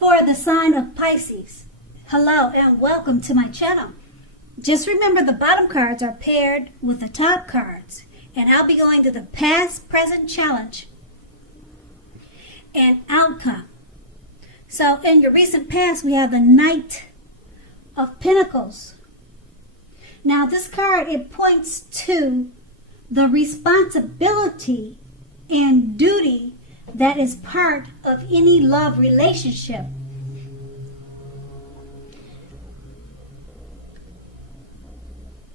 for the sign of Pisces. Hello and welcome to my channel. Just remember the bottom cards are paired with the top cards, and I'll be going to the past, present challenge and outcome. So in your recent past, we have the Knight of Pentacles. Now this card, it points to the responsibility and duty that is part of any love relationship.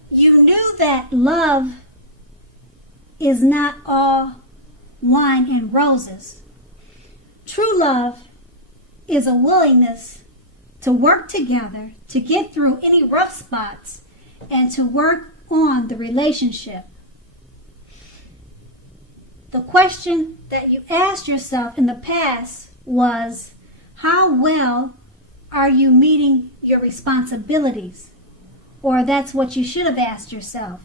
You knew that love is not all wine and roses. True love is a willingness to work together to get through any rough spots and to work on the relationship. The question that you asked yourself in the past was, how well are you meeting your responsibilities? Or that's what you should have asked yourself.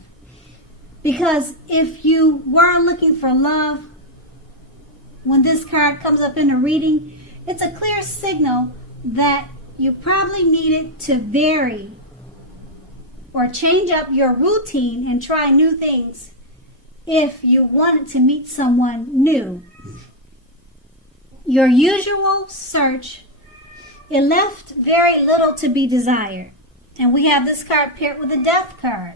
Because if you were looking for love, when this card comes up in a reading, it's a clear signal that you probably needed to vary or change up your routine and try new things if you wanted to meet someone new. Your usual search, it left very little to be desired. And we have this card paired with a Death card.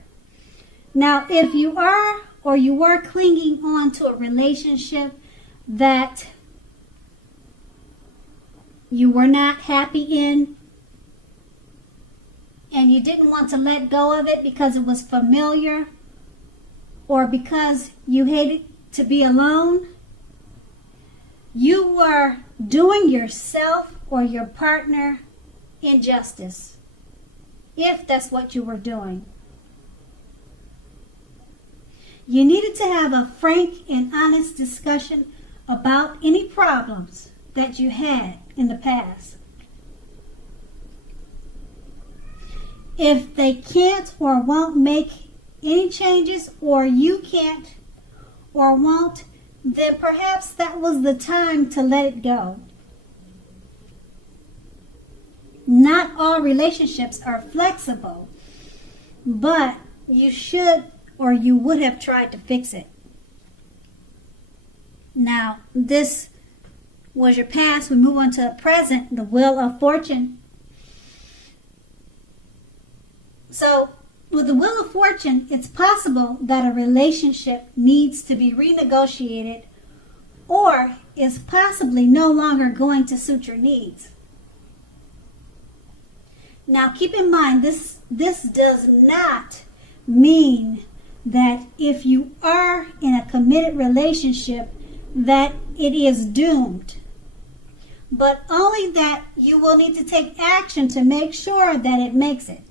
Now, if you are or you were clinging on to a relationship that you were not happy in, and you didn't want to let go of it because it was familiar, or because you hated to be alone, you were doing yourself or your partner injustice, if that's what you were doing. You needed to have a frank and honest discussion about any problems that you had in the past. If they can't or won't make any changes, or you can't or won't, then perhaps that was the time to let it go. Not all relationships are flexible, but you should or you would have tried to fix it. Now, this was your past. We move on to the present, the Wheel of Fortune. So, with the Wheel of Fortune, it's possible that a relationship needs to be renegotiated or is possibly no longer going to suit your needs. Now, keep in mind, this does not mean that if you are in a committed relationship that it is doomed, but only that you will need to take action to make sure that it makes it.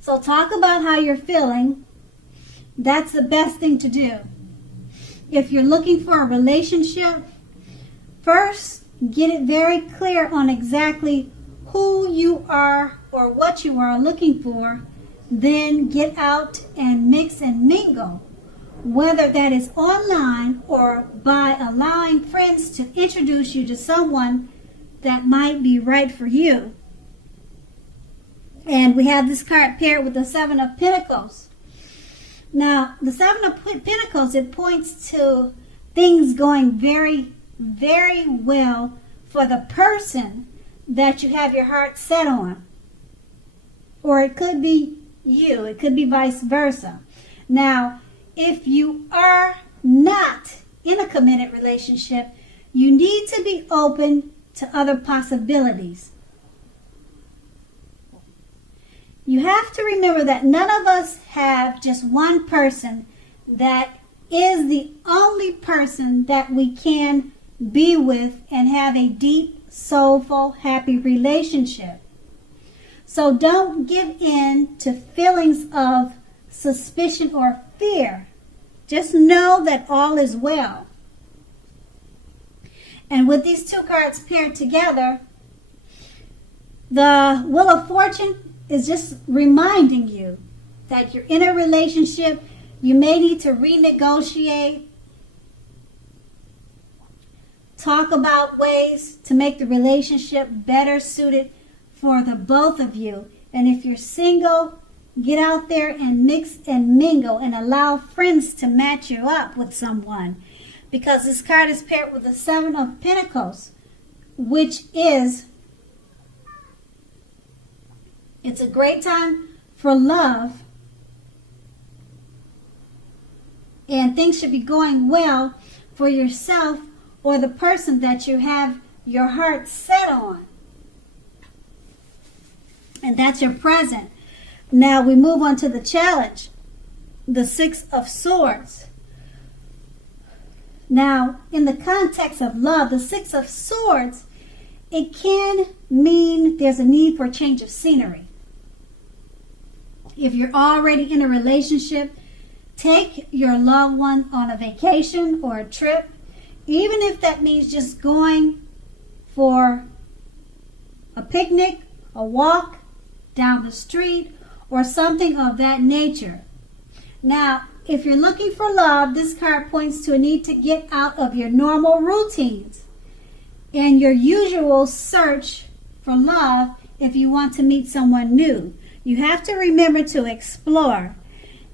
So talk about how you're feeling. That's the best thing to do. If you're looking for a relationship, first get it very clear on exactly who you are or what you are looking for. Then get out and mix and mingle, whether that is online or by allowing friends to introduce you to someone that might be right for you. And we have this card paired with the Seven of Pentacles. Now, the Seven of Pentacles, it points to things going very, very well for the person that you have your heart set on. Or it could be you. It could be vice versa. Now, if you are not in a committed relationship, you need to be open to other possibilities. You have to remember that none of us have just one person that is the only person that we can be with and have a deep, soulful, happy relationship. So don't give in to feelings of suspicion or fear. Just know that all is well. And with these two cards paired together, the Wheel of Fortune is just reminding you that you're in a relationship. You may need to renegotiate Talk about ways to make the relationship better suited for the both of you. And if you're single, get out there and mix and mingle and allow friends to match you up with someone. Because this card is paired with the Seven of Pentacles, which is, it's a great time for love. And things should be going well for yourself or the person that you have your heart set on. And that's your present. Now we move on to the challenge, the Six of Swords. Now, in the context of love, the Six of Swords, it can mean there's a need for a change of scenery. If you're already in a relationship, take your loved one on a vacation or a trip, even if that means just going for a picnic, a walk down the street, or something of that nature. Now, if you're looking for love, this card points to a need to get out of your normal routines and your usual search for love if you want to meet someone new. You have to remember to explore.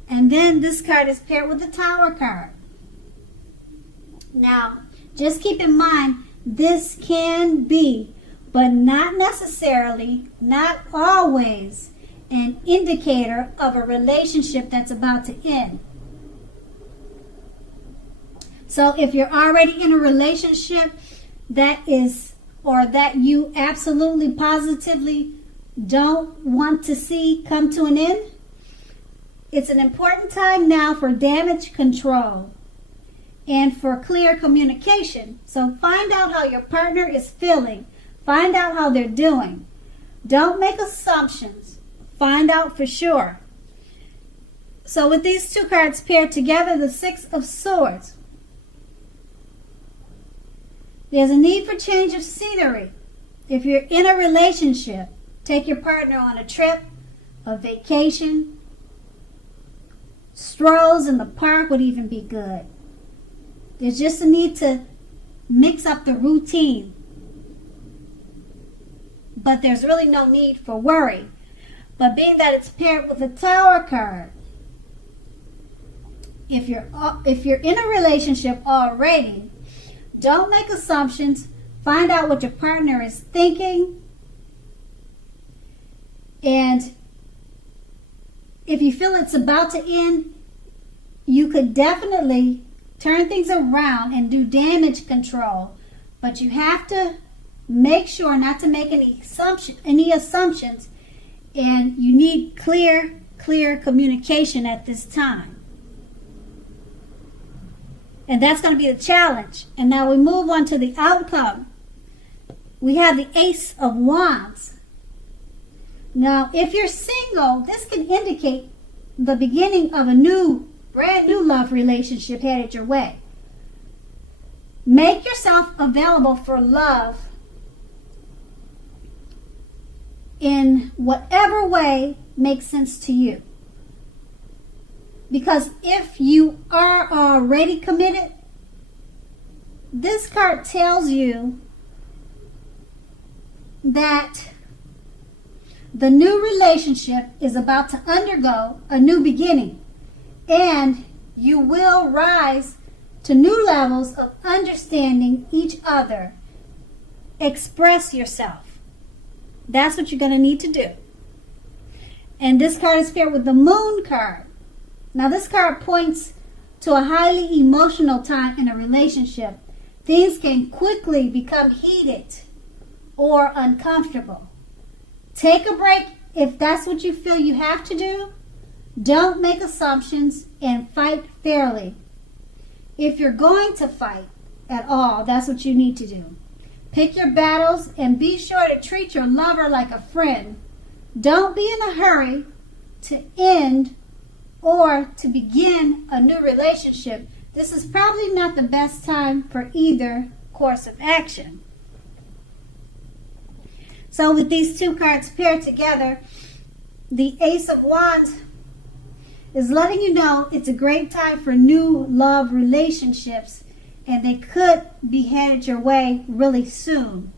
And then this card is paired with the Tower card. Now, just keep in mind, this can be, but not necessarily, not always, an indicator of a relationship that's about to end. So if you're already in a relationship that is, or that you absolutely positively don't want to see come to an end, it's an important time now for damage control and for clear communication. So find out how your partner is feeling. Find out how they're doing. Don't make assumptions. Find out for sure. So with these two cards paired together, the Six of Swords, there's a need for change of scenery. If you're in a relationship, take your partner on a trip, a vacation. Strolls in the park would even be good. There's just a need to mix up the routine. But there's really no need for worry. But being that it's paired with the Tower card, if you're in a relationship already, don't make assumptions. Find out what your partner is thinking. And if you feel it's about to end, you could definitely turn things around and do damage control. But you have to make sure not to make any assumptions, and you need clear communication at this time. And that's going to be the challenge. And now we move on to the outcome. We have the Ace of Wands. Now, if you're single, this can indicate the beginning of a brand new love relationship headed your way. Make yourself available for love in whatever way makes sense to you. Because if you are already committed, this card tells you that the new relationship is about to undergo a new beginning, and you will rise to new levels of understanding each other. Express yourself. That's what you're going to need to do. And this card is paired with the Moon card. Now this card points to a highly emotional time in a relationship. Things can quickly become heated or uncomfortable. Take a break if that's what you feel you have to do. Don't make assumptions and fight fairly. If you're going to fight at all, that's what you need to do. Pick your battles and be sure to treat your lover like a friend. Don't be in a hurry to end or to begin a new relationship. This is probably not the best time for either course of action. So with these two cards paired together, the Ace of Wands is letting you know it's a great time for new love relationships and they could be headed your way really soon.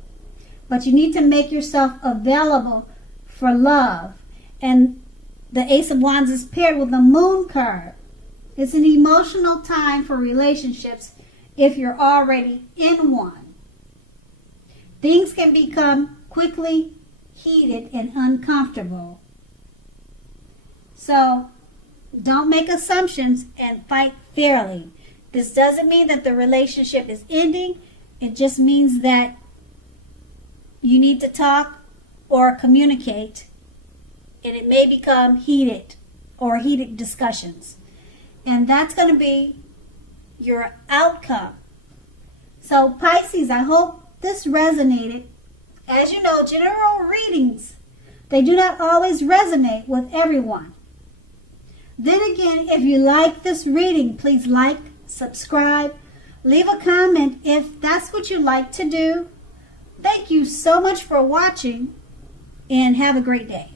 But you need to make yourself available for love. And the Ace of Wands is paired with the Moon card. It's an emotional time for relationships if you're already in one. Things can become quickly heated and uncomfortable. So don't make assumptions and fight fairly. This doesn't mean that the relationship is ending. It just means that you need to talk or communicate, and it may become heated or heated discussions. And that's going to be your outcome. So Pisces, I hope this resonated. As you know, general readings, they do not always resonate with everyone. Then again, if you like this reading, please like, subscribe, leave a comment if that's what you like to do. Thank you so much for watching, and have a great day.